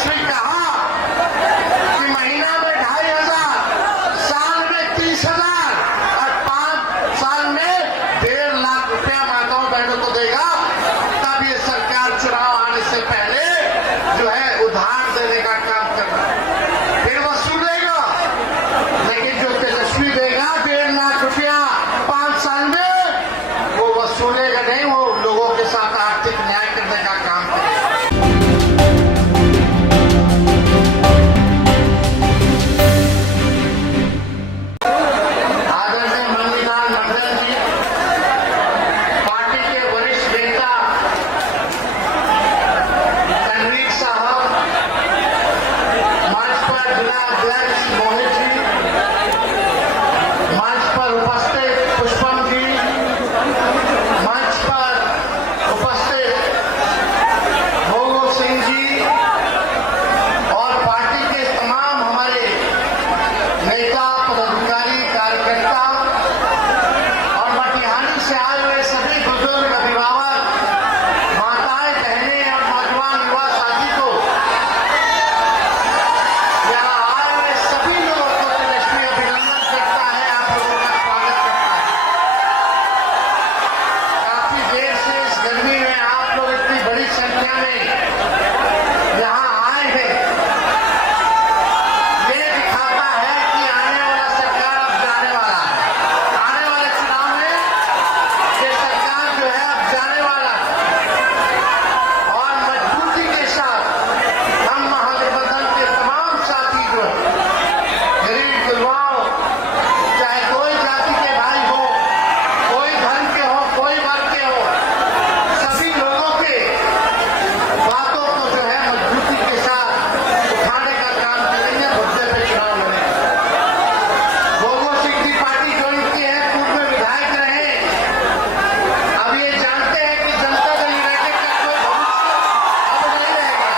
तेजस्वी कहा कि महीना में 2,500, साल में 30,000 और 5 साल में 1.5 लाख रुपया माताओं बहनों को देगा, तब ये सरकार चुनाव आने से पहले जो है उधार देने का काम कर रहा है। फिर वसूलेगा, लेकिन जो तेजस्वी देगा 1.5 लाख रुपया 5 साल में, वो वसूलेगा नहीं, वो लोगों के साथ आर्थिक न्याय करने का काम करेगा। आदरणीय मणिलाल मंडल जी, पार्टी के वरिष्ठ नेता तनवीर साहब, मंच पर जिला अध्यक्ष मोहित जी, मंच पर उपस्थित पुष्पम जी, मंच पर उपस्थित भोगो सिंह जी और पार्टी के तमाम हमारे नेता, पदाधिकारी, कार्यकर्ता और मटिहानी से आए हुए सभी बुजुर्ग, अभिभावक, माताएं, बहनें और नौजवान युवा साथी को, यहाँ आए हुए सभी लोगों को तेजस्वी अभिनंदन करता है, आप लोगों का स्वागत करता है। काफी देर से इस गर्मी में आप लोग इतनी बड़ी संख्या में यहाँ आए हैं, ये दिखाता है कि आने वाला सरकार अब जाने वाला है। आने वाले चुनाव में ये सरकार जो है अब जाने वाला है और मजबूती के साथ हम महागठबंधन के तमाम साथी जो है, गरीब गुरबाओं, चाहे कोई जाति के भाई हो, कोई धर्म के हो, कोई वर्ग के हो, सभी लोगों के बातों को जो है मजबूती के साथ उठाने का काम करेंगे, मुद्दे पे चुनाव लड़ेंगे। भोगो सिंह की पार्टी ज्वाइन की है, पूर्व में विधायक रहे, अब ये जानते हैं कि जनता दल यूनाइटेड का कोई भविष्य अब नहीं रहेगा।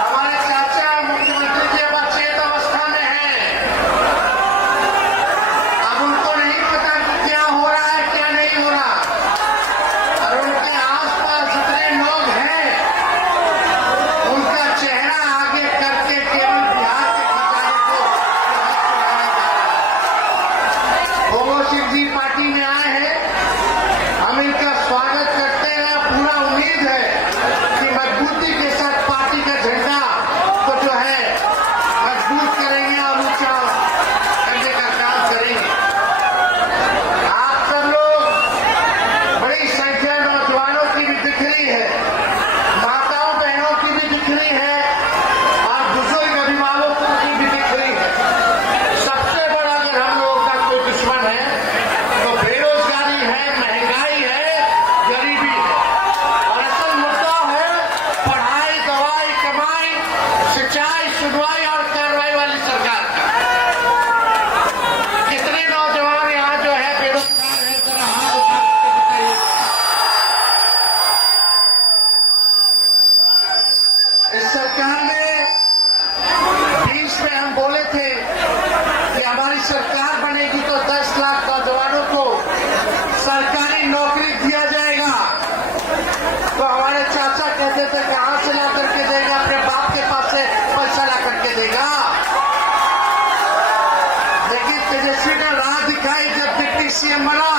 हमारे चाचा मुख्यमंत्री जी अब अचेत अवस्था में हैं, अब उनको नहीं पता कि क्या हो रहा है, क्या नहीं हो रहा, और उनके आसपास जितने लोग हैं उनका चेहरा आगे करके केवल बिहार के खजाने को चलाने जा रहा है। भोगो सिंह जी पार्टी में आए हैं, हम इनका स्वागत करते हैं। पूरा उम्मीद है कि मजबूती के साथ पार्टी का झंडा को जो है मजबूत करेंगे और ऊंचा करने का काम करेंगे। आप सब लोग बड़ी संख्या नौजवानों की भी दिख रही है, माताओं बहनों की भी दिख रही है और बुजुर्ग अभिभावकों की भी दिख रही है। सबसे बड़ा अगर हम लोगों का कोई दुश्मन है तो बेरोजगारी है, महंगाई है, गरीबी है, और असल मुद्दा है पढ़ाई, दवाई, कमाई, सिंचाई, सुनवाई और कार्रवाई वाली सरकार का। कितने नौजवान यहाँ जो है बेरोजगार है, जरा हाथ उठा के बताइए। इस सरकार ने 20 में हम बोले थे कि हमारी सरकार बनेगी तो 10 लाख नौजवानों को सरकारी नौकरी दिया जाएगा। तो हमारे चाचा कहते थे कहां से ला करके देगा, अपने बाप के पास से पैसा ला करके देगा। लेकिन तेजस्वी ने राह दिखाई, जब डिप्टी सीएम बना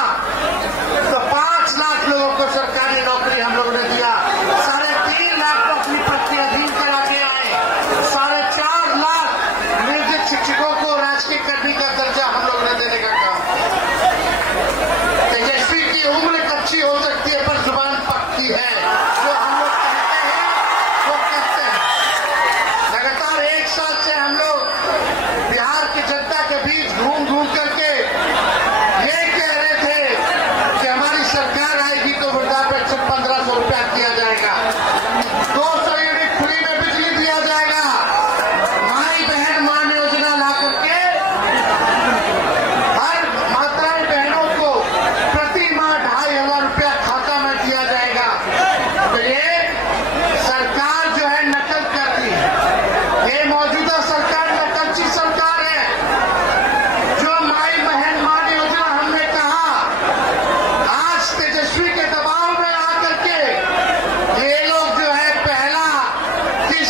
तो 5 लाख लोगों को सरकारी नौकरी हम लोगों ने दिया, 3.5 लाख को अपनी पत्नी अधीन करा के आए, 4.5 लाख नियोजित शिक्षकों को राजकीय कर्मी का दर्जा हम लोगों ने देने का काम किया।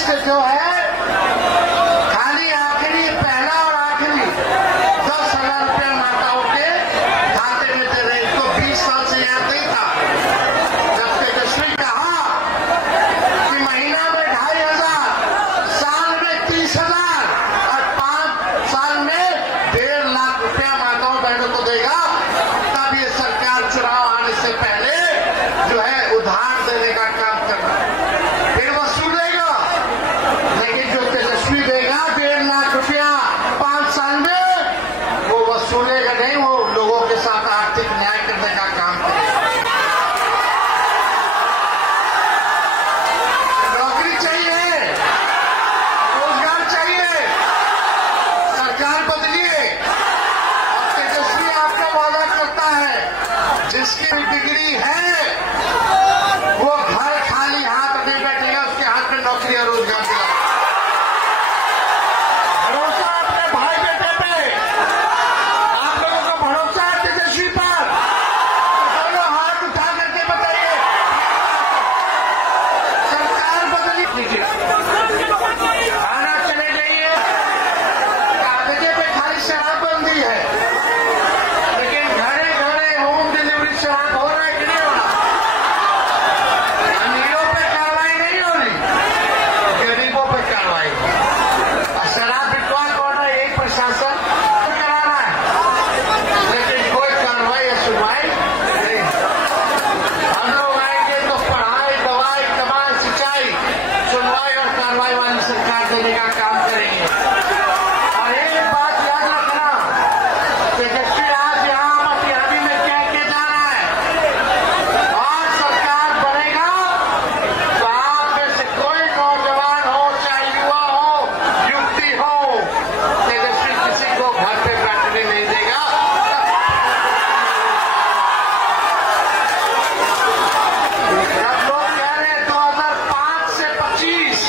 से जो है खाली आखिरी पहला और आखिरी 10,000 रुपया माताओं के खाते में दे रहे। तो 20 साल से याद नहीं था। जब तेजस्वी कहा कि महीना में 2,500, साल में 30,000 और 5 साल में 1.5 लाख रुपया माताओं बहनों को देगा, तब ये सरकार चुनाव आने से पहले जो है उधार देने का काम कर रहा है। फिर वसूलेगा, लेकिन जो तेजस्वी देगा 1.5 लाख रुपया 5 साल में, वो वसूलेगा नहीं, वो लोगों के साथ आर्थिक न्याय करने का काम करेगा। नौकरी चाहिए, रोजगार चाहिए, सरकार बदलिए। और तेजस्वी आपका वादा करता है जिसकी डिग्री है वो घर खाली हाथ नहीं बैठेगा, उसके हाथ में नौकरी और रोजगार दिला। भरोसा अपने भाई बेटे पे, आप लोगों को भरोसा है तेजस्वी पर, तो दोनों हाथ उठा करके बताइए सरकार बदली कीजिए। थाना चले जाइए, कागजे पे खाली शराबबंदी है, लेकिन घरे घरे होम डिलीवरी शराब हो रहा है कि नहीं हो रहा? अमीरों पे कार्रवाई नहीं हो रही, गरीबों पे कार्रवाई हो रही। और शराब बिकवा कौन है? यही प्रशासन कराना है, लेकिन कोई कार्रवाई या सुनवाई नहीं। हम लोग आएंगे तो पढ़ाई, दवाई, कमाई, सिंचाई, सुनवाई और कार्रवाई वाली सरकार देने का काम करेंगे। और एक बात याद रखना, तेजस्वी आज यहाँ मटिहानी में कह के जा रहा है, और सरकार बनेगा तो आप में से कोई नौजवान हो, चाहे युवा हो, युवती हो, तेजस्वी किसी को घर पे बैठने नहीं देगा। अब लोग कह रहे हैं 2005 से 25